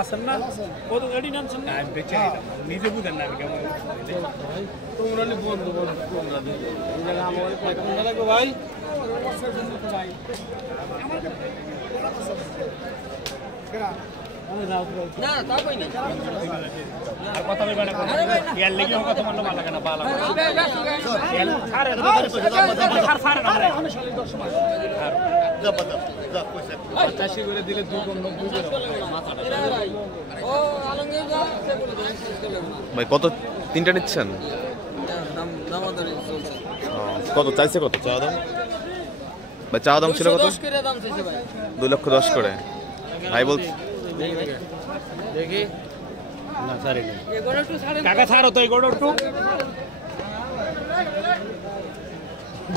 আসেন না কত গাড়ি নামছেন না নিজে বুঝেন না কেমন তোমরা বন্ধু লাগবে ভাই না তা কই না আর কথা বলবে না ইয়ার লাগি কথা মন ভালো লাগে না ভালো আরে ছাড় না আমি শালি 10 মাস যা বল যা কইছে 85 করে দিলে 290 করে মাথাটা ও আলমগীর যা সে বলে দেন শেষ করে না ভাই কত তিনটা নিচ্ছেন দাম ধরে চলছে কত চাইছে কত চা দাম ভাই চা দাম ছিল কত 10 করে দাম চাইছে ভাই 2,10,000 করে ভাই বল দেখি না সারি না এগোড়া একটু ছাড়েন কাকা ছাড়ো তো এগোড়া একটু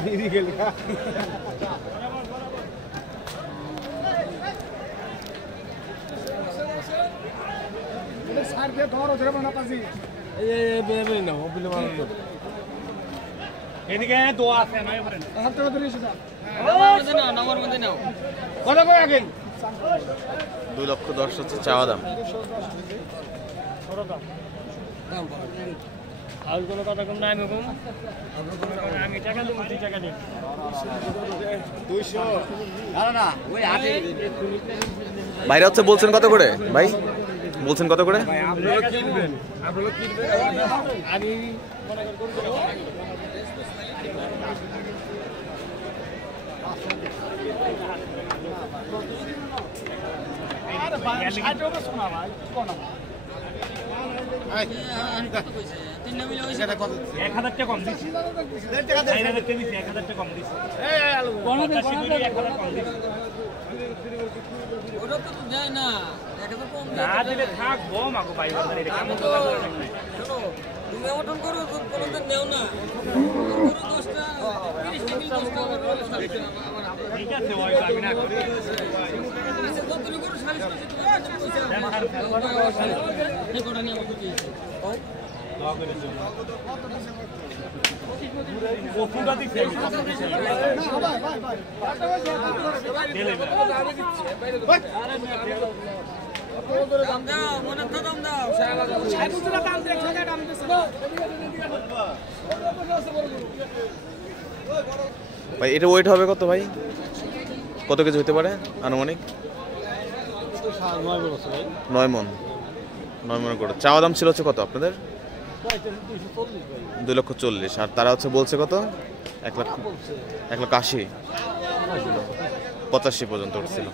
দিদি গেল সার দিয়ে ধরো ধরে না পাজি এই বেবে না বলে মারলো এদিকে দোয়া আছে না এবারে হাত ধরে ধরে সেটা নাম্বার মধ্যে নাও কত কই আগে 2,10,000 হচ্ছে চা দাম আর কোনো কথা কম না আমি কম আমি টাকা দেব 2 টাকা দেব 200 না না ওই আগে বাইরে হচ্ছে বলছেন কত করে ভাই বলছেন কত করে ভাই আপনারা কিনবেন আমি মনে করে আরে ভাই 60 টাকা শোনা ভাই কোন তিন মিলে হইছে 1000 টাকা কম দিছি 1000 টাকা দিছি 1000 টাকা কম দিছি এই আলু কোন 1000 কম দিছি ওটা তো যায় না 1000 কম না দিলে থাকবো মাগো ভাই বাজারে এটা কেমন কথা বলেন না শোনো তুমি ওঠন করো কোনদিন নেও না করো 10টা 30 টাকা 10টা আমার ঠিক আছে ওই আমি না করি কতগুলো করে 40 এই কোটা নিয়ে আমাকে দিয়েছে দোয়া করে জন্য ওটা দিছি আমি দাম দাও মনে তো দাম দাও সাইবুজরা দাম দেখ হাজার দাম দিছে না ভাই এটা ওয়েট হবে কত ভাই কত কেজি হতে পারে আনুমানিক 9 মণ 9 মণ করে চা দাম ছিল হচ্ছে কত আপনাদের 2,40,000 আর তারা হচ্ছে বলছে কত 1,80,000 85 পর্যন্ত উঠছিল